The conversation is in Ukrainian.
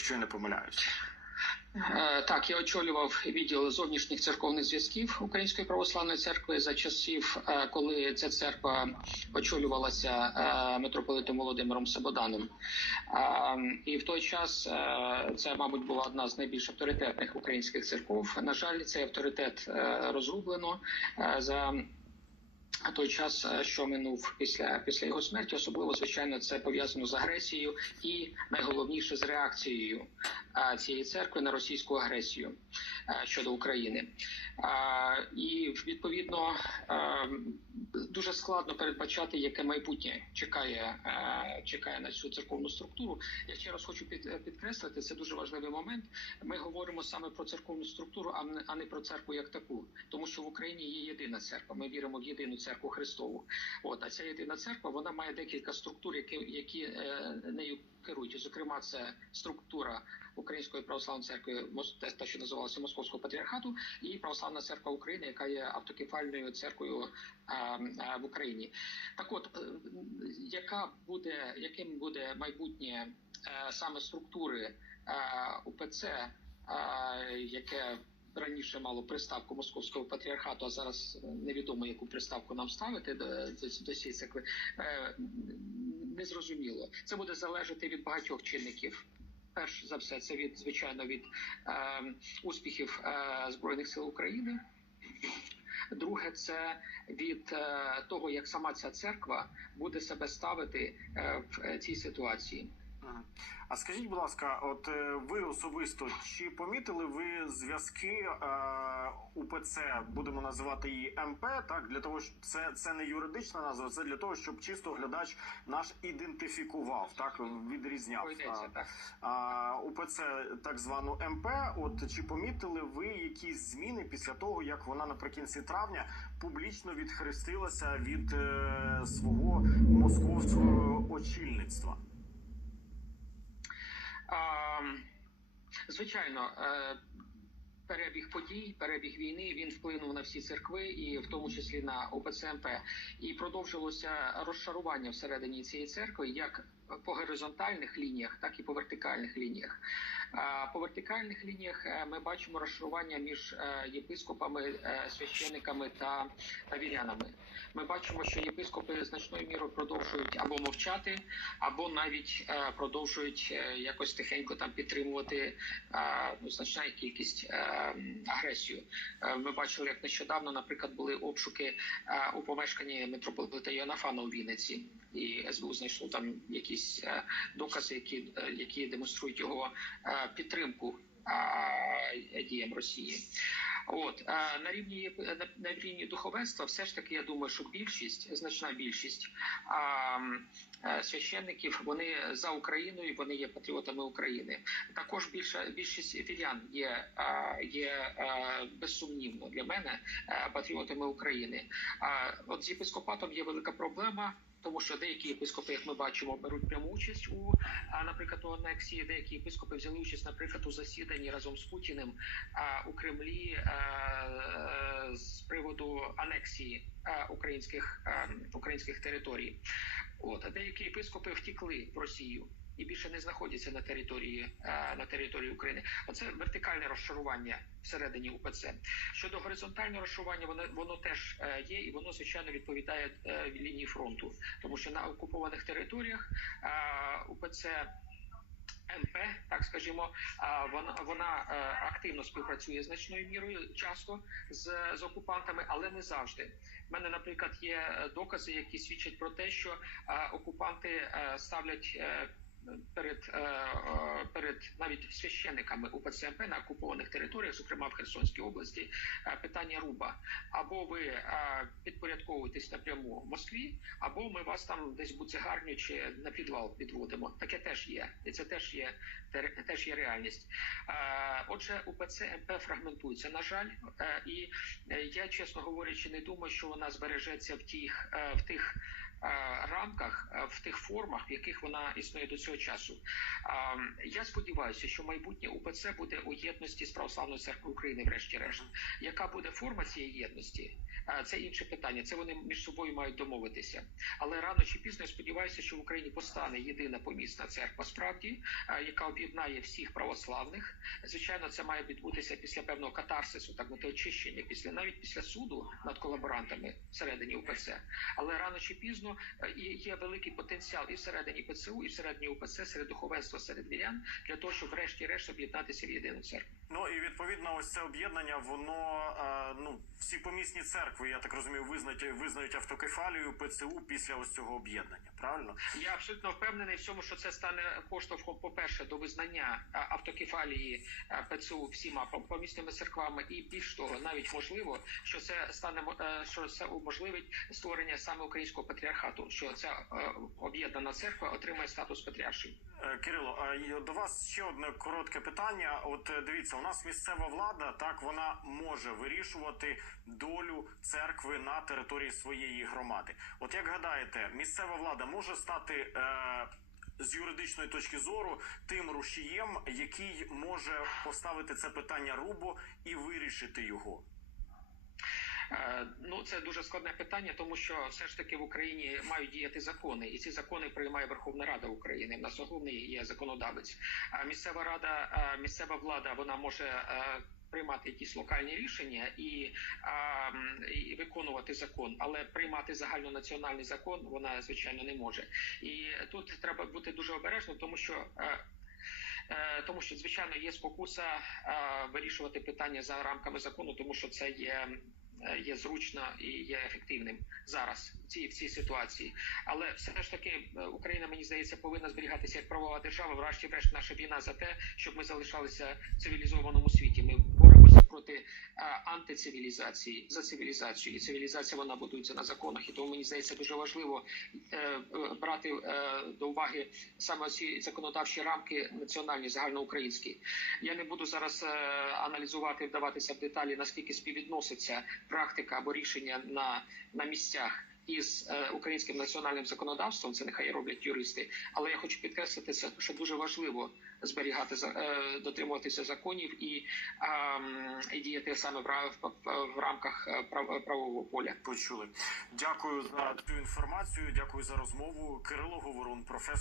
якщо я не помиляюся. Е, Так, я очолював відділ зовнішніх церковних зв'язків Української православної церкви за часів, е, коли ця церква очолювалася е, митрополитом Володимиром Сабоданом. І в той час це, мабуть, була одна з найбільш авторитетних українських церков. На жаль, цей авторитет розгублено за. Той час, е, що минув після після його смерті, особливо звичайно, це пов'язано з агресією і найголовніше з реакцією цієї церкви на російську агресію щодо України. І відповідно дуже складно передбачати, яке майбутнє чекає, чекає на цю церковну структуру. Я ще раз хочу під, підкреслити, це дуже важливий момент. Ми говоримо саме про церковну структуру, а не а не про церкву як таку, тому що в Україні є єдина церква. Ми віримо в єдину церкву Христову. От а ця єдина церква вона має декілька структур, які які е, нею керують. Зокрема, це структура Української православної церкви, те, що називалося Московського патріархату, і Православна церква України, яка є автокефальною церквою е, е, в Україні. Так, от е, яка буде, яким буде майбутнє е, саме структури УПЦ, яке раніше мало приставку московського патріархату, а зараз невідомо яку приставку нам ставити до, до, цієї церкви, незрозуміло. Це буде залежати від багатьох чинників. Перш за все, це від звичайно від е, успіхів е, збройних сил України. Друге, це від е, того, як сама ця церква буде себе ставити е, в е, цій ситуації. А скажіть, будь ласка, от е, ви особисто чи помітили ви зв'язки е, УПЦ, будемо називати її МП, так для того, що це, це не юридична назва, це для того, щоб чисто глядач наш ідентифікував, так відрізняв. Так. а, УПЦ так звану МП. От чи помітили ви якісь зміни після того, як вона наприкінці травня публічно відхрестилася від е, свого московського очільництва? А, звичайно, е, перебіг подій, перебіг війни він вплинув на всі церкви, і в тому числі на ОПЦМП. І продовжилося розшарування всередині цієї церкви, як по горизонтальних лініях, так і по вертикальних лініях. По вертикальних лініях е, ми бачимо розшарування між е, єпископами, е, священниками та, вірянами. Ми бачимо, що єпископи значною мірою продовжують або мовчати, або навіть продовжують якось тихенько там підтримувати ну, значна кількість агресію. Ми бачили, як нещодавно, наприклад, були обшуки у помешканні митрополита Йонафана у Вінниці, і СБУ знайшло там якісь докази, які, які демонструють його підтримку діям Росії. От на рівні на, рівні духовенства, все ж таки, я думаю, що більшість, значна більшість е, священників, вони за Україною, вони є патріотами України. Також більша більшість вірян є, є безсумнівно для мене е, патріотами України. А от з єпископатом є велика проблема. Тому що деякі єпископи, як ми бачимо, беруть пряму участь у, наприклад, у анексії. Деякі єпископи взяли участь, наприклад, у засіданні разом з Путіним у Кремлі з приводу анексії українських українських територій. От деякі єпископи втікли в Росію і більше не знаходяться на території на території України. Оце вертикальне розшарування всередині УПЦ. Щодо горизонтального розшарування, воно воно теж е, є, і воно звичайно відповідає е, лінії фронту, тому що на окупованих територіях е, УПЦ. МП, так скажімо, вона вона е, активно співпрацює значною мірою, часто з, з окупантами, але не завжди. У мене, наприклад, є е, докази, які свідчать про те, що е, окупанти е, ставлять. Перед е, е, перед навіть священниками УПЦ МП на окупованих територіях, зокрема в Херсонській області, е, питання руба або ви підпорядковуєтесь напряму Москві, або ми вас там десь буцегарню чи на підвал підводимо. Таке теж є, і це теж є те- теж є реальність. Отже, УПЦ МП фрагментується, на жаль, і я, чесно говорячи, не думаю, що вона збережеться в тих в тих рамках е, в тих формах, в яких вона існує до цього часу. Я сподіваюся, що майбутнє УПЦ буде у єдності з православною церквою України, врешті-решт. Яка буде форма цієї єдності? Це інше питання. Це вони між собою мають домовитися. Але рано чи пізно я сподіваюся, що в Україні постане єдина помісна церква, справді, яка об'єднає всіх православних. Звичайно, це має відбутися після певного катарсису, так мати очищення, після навіть після суду над колаборантами всередині УПЦ. Але рано чи пізно е, і є великий потенціал і всередині ПЦУ, і всередині УПЦ, серед духовенства, серед вірян для того, щоб врешті-решт об'єднатися в єдину церкву. Ну і відповідно, ось це об'єднання, воно е, ну всі помісні церкви, я так розумію, визнають визнають автокефалію ПЦУ після ось цього об'єднання. Правильно? Я абсолютно впевнений в цьому, що це стане поштовхом, по-перше, до визнання автокефалії ПЦУ всіма помісними церквами, і більш того, навіть можливо, що це стане е, що це уможливить створення саме українського патріархату, що ця е, об'єднана церква отримає статус патріаршої. Е, Кирило, а до вас ще одне коротке питання. От е, дивіться, у нас місцева влада, так вона може вирішувати долю церкви на території своєї громади. От як гадаєте, місцева влада може стати е, з юридичної точки зору тим рушієм, який може поставити це питання рубо і вирішити його? Е, Ну, це дуже складне питання, тому що все ж таки в Україні мають діяти закони, і ці закони приймає Верховна Рада України. В нас головний є законодавець. А місцева рада, е, місцева влада, вона може. е, Приймати якісь локальні рішення і, а, і виконувати закон, але приймати загальнонаціональний закон вона звичайно не може. І тут треба бути дуже обережним, тому що тому що звичайно є спокуса вирішувати питання за рамками закону, тому що це є. Е, Є зручно і є ефективним зараз цій в цій ситуації, але все ж таки е, Україна мені здається повинна зберігатися як правова держава. Врешті-решт наша війна за те, щоб ми залишалися в цивілізованому світі. Ми боремося проти е, антицивілізації за цивілізацію, і цивілізація вона будується на законах. І тому мені здається дуже важливо е, брати до уваги саме ці законодавчі рамки національні, загальноукраїнські. Я не буду зараз аналізувати, вдаватися в деталі, наскільки співвідноситься практика або рішення на, на місцях. Із е, українським національним законодавством це нехай роблять юристи, але я хочу підкреслити, це, що дуже важливо зберігати е, дотримуватися законів і, і діяти саме в, ра- в, в рамках е, прав, правового поля. Почули. Дякую за цю інформацію. Дякую за розмову. Кирило Говорун, професор.